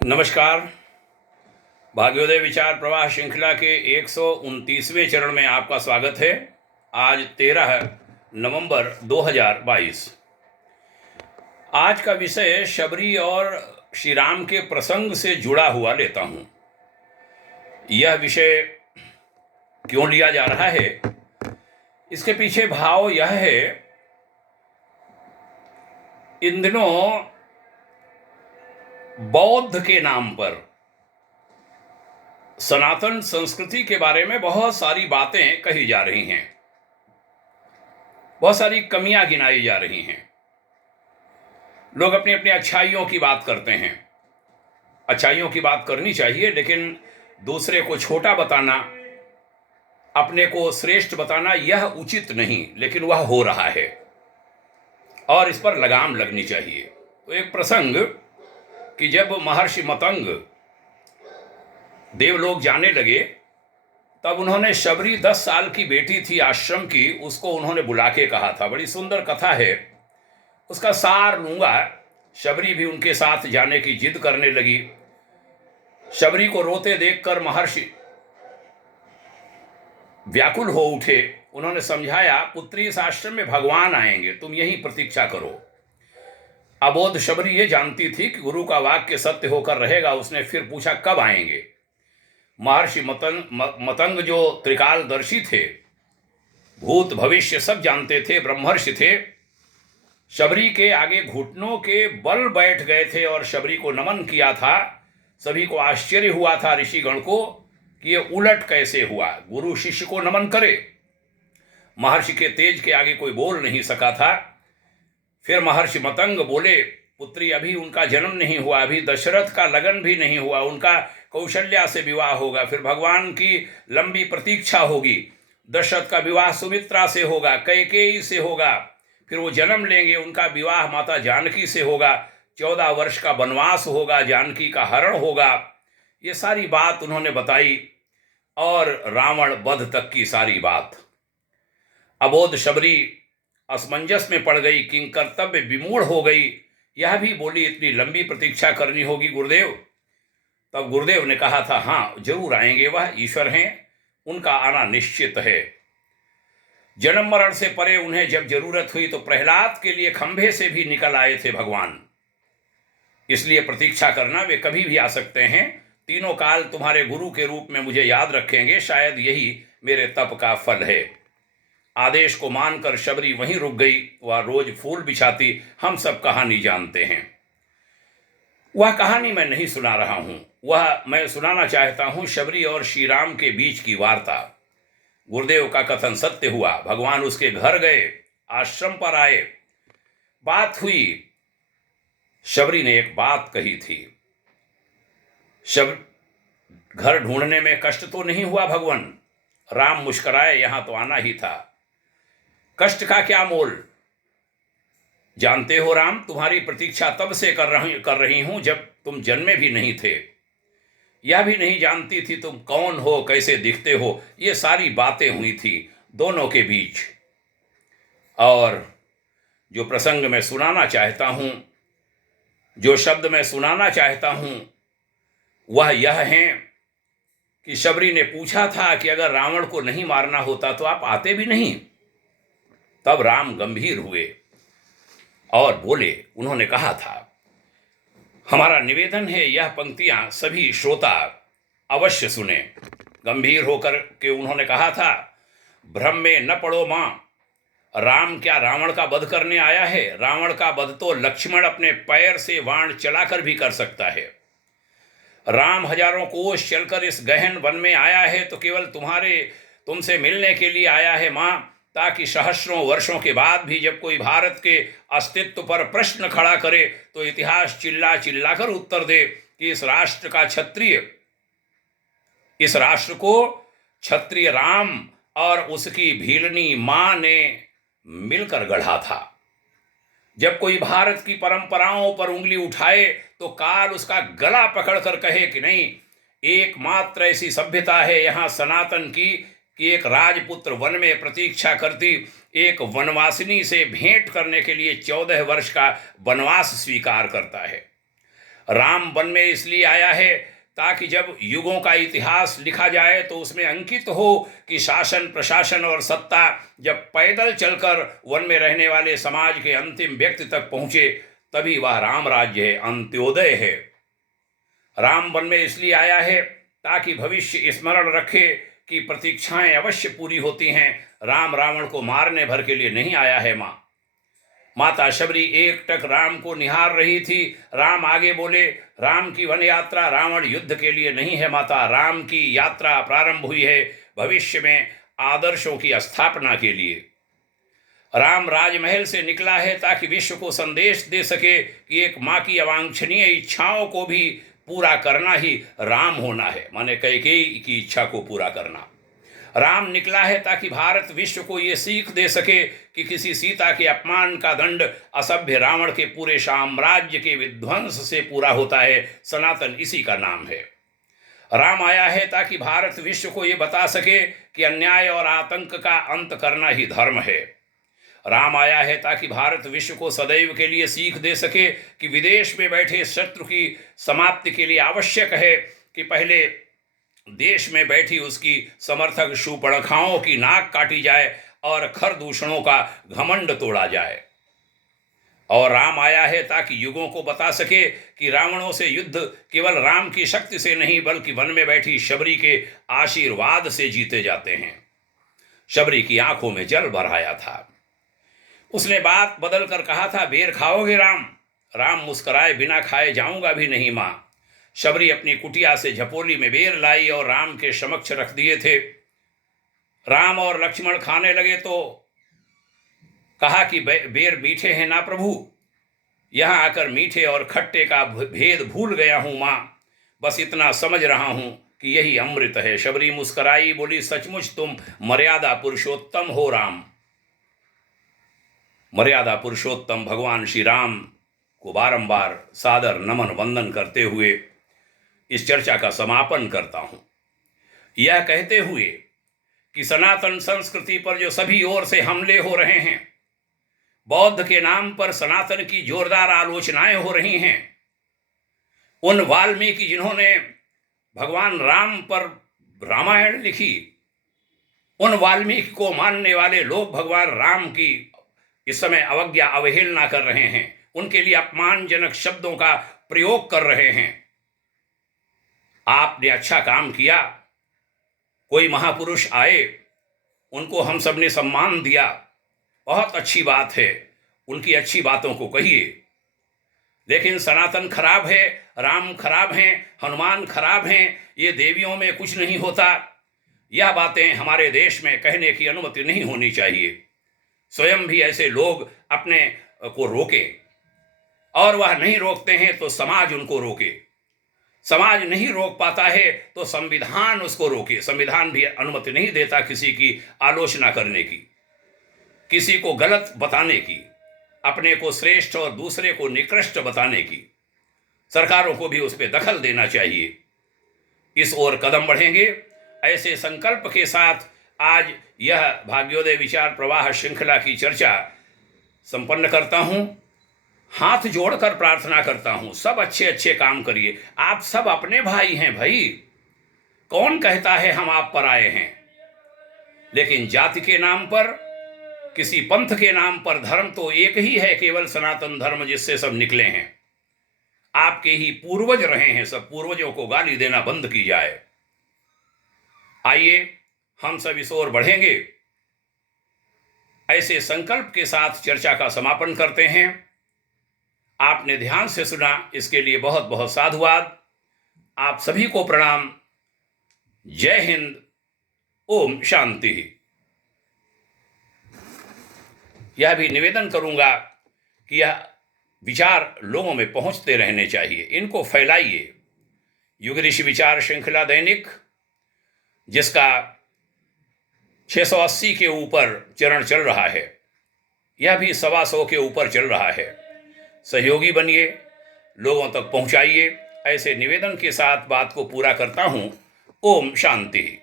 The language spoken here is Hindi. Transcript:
नमस्कार। भाग्योदय विचार प्रवाह श्रृंखला के 129वें चरण में आपका स्वागत है। आज 13 नवंबर 2022। आज का विषय शबरी और श्री राम के प्रसंग से जुड़ा हुआ लेता हूं। यह विषय क्यों लिया जा रहा है, इसके पीछे भाव यह है, इन दिनों बौद्ध के नाम पर सनातन संस्कृति के बारे में बहुत सारी बातें कही जा रही हैं, बहुत सारी कमियां गिनाई जा रही हैं। लोग अपनी अपनी अच्छाइयों की बात करते हैं। अच्छाइयों की बात करनी चाहिए, लेकिन दूसरे को छोटा बताना, अपने को श्रेष्ठ बताना, यह उचित नहीं, लेकिन वह हो रहा है और इस पर लगाम लगनी चाहिए। तो एक प्रसंग कि जब महर्षि मतंग देवलोक जाने लगे, तब उन्होंने शबरी 10 साल की बेटी थी आश्रम की, उसको उन्होंने बुला के कहा था। बड़ी सुंदर कथा है, उसका सार लूंगा। शबरी भी उनके साथ जाने की जिद करने लगी। शबरी को रोते देखकर महर्षि व्याकुल हो उठे। उन्होंने समझाया, पुत्री, इस आश्रम में भगवान आएंगे, तुम यहीं प्रतीक्षा करो। अबोध शबरी ये जानती थी कि गुरु का वाक्य सत्य होकर रहेगा। उसने फिर पूछा, कब आएंगे? महर्षि मतंग जो त्रिकालदर्शी थे, भूत भविष्य सब जानते थे, ब्रह्मर्षि थे, शबरी के आगे घुटनों के बल बैठ गए थे और शबरी को नमन किया था। सभी को आश्चर्य हुआ था, ऋषिगण को, कि ये उलट कैसे हुआ, गुरु शिष्य को नमन करे। महर्षि के तेज के आगे कोई बोल नहीं सका था। फिर महर्षि मतंग बोले, पुत्री, अभी उनका जन्म नहीं हुआ, अभी दशरथ का लगन भी नहीं हुआ, उनका कौशल्या से विवाह होगा, फिर भगवान की लंबी प्रतीक्षा होगी, दशरथ का विवाह सुमित्रा से होगा, कैकेयी से होगा, फिर वो जन्म लेंगे, उनका विवाह माता जानकी से होगा, 14 वर्ष का वनवास होगा, जानकी का हरण होगा। ये सारी बात उन्होंने बताई और रावण वध तक की सारी बात। अबोध शबरी असमंजस में पड़ गई, किंग कर्तव्य विमूढ़ हो गई। यह भी बोली, इतनी लंबी प्रतीक्षा करनी होगी गुरुदेव? तब गुरुदेव ने कहा था, हाँ जरूर आएंगे, वह ईश्वर हैं, उनका आना निश्चित है। जन्म मरण से परे उन्हें जब जरूरत हुई तो प्रहलाद के लिए खंभे से भी निकल आए थे भगवान। इसलिए प्रतीक्षा करना, वे कभी भी आ सकते हैं। तीनों काल तुम्हारे गुरु के रूप में मुझे याद रखेंगे, शायद यही मेरे तप का फल है। आदेश को मानकर शबरी वहीं रुक गई। वह रोज फूल बिछाती। हम सब कहानी जानते हैं। वह कहानी मैं नहीं सुना रहा हूं, वह मैं सुनाना चाहता हूं शबरी और श्री राम के बीच की वार्ता। गुरुदेव का कथन सत्य हुआ। भगवान उसके घर गए, आश्रम पर आए, बात हुई। शबरी ने एक बात कही थी, घर ढूंढने में कष्ट तो नहीं हुआ भगवान? राम मुस्कुराए, यहां तो आना ही था। कष्ट का क्या मोल? जानते हो राम, तुम्हारी प्रतीक्षा तब से कर रही हूं जब तुम जन्मे भी नहीं थे। यह भी नहीं जानती थी तुम कौन हो, कैसे दिखते हो। ये सारी बातें हुई थी दोनों के बीच। और जो प्रसंग मैं सुनाना चाहता हूं, जो शब्द मैं सुनाना चाहता हूं, वह यह है कि शबरी ने पूछा था कि अगर रावण को नहीं मारना होता तो आप आते भी नहीं। तब राम गंभीर हुए और बोले, उन्होंने कहा था, हमारा निवेदन है, यह पंक्तियां सभी श्रोता अवश्य सुने। गंभीर होकर के उन्होंने कहा था, भ्रम में न पड़ो मां, राम क्या रावण का वध करने आया है? रावण का वध तो लक्ष्मण अपने पैर से बाण चलाकर भी कर सकता है। राम हजारों कोस चलकर इस गहन वन में आया है तो केवल तुमसे मिलने के लिए आया है मां, ताकि सहस्रों वर्षों के बाद भी जब कोई भारत के अस्तित्व पर प्रश्न खड़ा करे तो इतिहास चिल्ला चिल्ला कर उत्तर दे कि इस राष्ट्र को क्षत्रिय राम और उसकी भीलनी मां ने मिलकर गढ़ा था। जब कोई भारत की परंपराओं पर उंगली उठाए तो काल उसका गला पकड़कर कहे कि नहीं, एकमात्र ऐसी सभ्यता है यहां सनातन की कि एक राजपुत्र वन में प्रतीक्षा करती, एक वनवासिनी से भेंट करने के लिए 14 वर्ष का वनवास स्वीकार करता है। राम वन में इसलिए आया है ताकि जब युगों का इतिहास लिखा जाए तो उसमें अंकित हो कि शासन, प्रशासन और सत्ता जब पैदल चलकर वन में रहने वाले समाज के अंतिम व्यक्ति तक पहुंचे तभी वह राम राज्य है, अंत्योदय है। राम वन में इसलिए आया है ताकि भविष्य स्मरण रखे कि प्रतीक्षाएं अवश्य पूरी होती हैं। राम रावण को मारने भर के लिए नहीं आया है। माता शबरी एकटक राम को निहार रही थी। राम आगे बोले, राम की वन यात्रा रावण युद्ध के लिए नहीं है माता, राम की यात्रा प्रारंभ हुई है भविष्य में आदर्शों की स्थापना के लिए। राम राजमहल से निकला है ताकि विश्व को संदेश दे सके कि एक माँ की अवांछनीय इच्छाओं को भी पूरा करना ही राम होना है, माने कैकेयी की इच्छा को पूरा करना। राम निकला है ताकि भारत विश्व को ये सीख दे सके कि किसी सीता के अपमान का दंड असभ्य रावण के पूरे साम्राज्य के विध्वंस से पूरा होता है। सनातन इसी का नाम है। राम आया है ताकि भारत विश्व को ये बता सके कि अन्याय और आतंक का अंत करना ही धर्म है। राम आया है ताकि भारत विश्व को सदैव के लिए सीख दे सके कि विदेश में बैठे शत्रु की समाप्ति के लिए आवश्यक है कि पहले देश में बैठी उसकी समर्थक शूर्पणखाओं की नाक काटी जाए और खरदूषणों का घमंड तोड़ा जाए। और राम आया है ताकि युगों को बता सके कि रावणों से युद्ध केवल राम की शक्ति से नहीं बल्कि वन में बैठी शबरी के आशीर्वाद से जीते जाते हैं। शबरी की आंखों में जल भर आया था। उसने बात बदल कर कहा था, बेर खाओगे राम? राम मुस्कुराए, बिना खाए जाऊंगा भी नहीं मां। शबरी अपनी कुटिया से झपोली में बेर लाई और राम के समक्ष रख दिए थे। राम और लक्ष्मण खाने लगे तो कहा कि बेर मीठे हैं ना प्रभु? यहां आकर मीठे और खट्टे का भेद भूल गया हूं मां, बस इतना समझ रहा हूं कि यही अमृत है। शबरी मुस्कुराई, बोली, सचमुच तुम मर्यादा पुरुषोत्तम हो राम। मर्यादा पुरुषोत्तम भगवान श्री राम को बारंबार सादर नमन वंदन करते हुए इस चर्चा का समापन करता हूं, यह कहते हुए कि सनातन संस्कृति पर जो सभी ओर से हमले हो रहे हैं, बौद्ध के नाम पर सनातन की जोरदार आलोचनाएं हो रही हैं, उन वाल्मीकि जिन्होंने भगवान राम पर रामायण लिखी, उन वाल्मीकि को मानने वाले लोग भगवान राम की इस समय अवज्ञा, अवहेलना कर रहे हैं, उनके लिए अपमानजनक शब्दों का प्रयोग कर रहे हैं। आपने अच्छा काम किया, कोई महापुरुष आए, उनको हम सब ने सम्मान दिया, बहुत अच्छी बात है, उनकी अच्छी बातों को कहिए। लेकिन सनातन खराब है, राम खराब हैं, हनुमान खराब हैं, ये देवियों में कुछ नहीं होता, यह बातें हमारे देश में कहने की अनुमति नहीं होनी चाहिए। स्वयं भी ऐसे लोग अपने को रोके, और वह नहीं रोकते हैं तो समाज उनको रोके। समाज नहीं रोक पाता है तो संविधान उसको रोके। संविधान भी अनुमति नहीं देता किसी की आलोचना करने की, किसी को गलत बताने की, अपने को श्रेष्ठ और दूसरे को निकृष्ट बताने की। सरकारों को भी उस पर दखल देना चाहिए। इस ओर कदम बढ़ेंगे, ऐसे संकल्प के साथ आज यह भाग्योदय विचार प्रवाह श्रृंखला की चर्चा संपन्न करता हूं। हाथ जोड़कर प्रार्थना करता हूं, सब अच्छे अच्छे काम करिए। आप सब अपने भाई हैं भाई, कौन कहता है हम आप पर आए हैं? लेकिन जाति के नाम पर, किसी पंथ के नाम पर धर्म तो एक ही है, केवल सनातन धर्म, जिससे सब निकले हैं। आपके ही पूर्वज रहे हैं, सब पूर्वजों को गाली देना बंद की जाए। आइए हम सब इस ओर बढ़ेंगे। ऐसे संकल्प के साथ चर्चा का समापन करते हैं। आपने ध्यान से सुना, इसके लिए बहुत बहुत साधुवाद। आप सभी को प्रणाम। जय हिंद। ओम शांति। यह भी निवेदन करूंगा कि यह विचार लोगों में पहुंचते रहने चाहिए, इनको फैलाइए। युग ऋषि विचार श्रृंखला दैनिक, जिसका 680 के ऊपर चरण चल रहा है, यह भी 125 के ऊपर चल रहा है। सहयोगी बनिए, लोगों तक पहुंचाइए। ऐसे निवेदन के साथ बात को पूरा करता हूं। ओम शांति।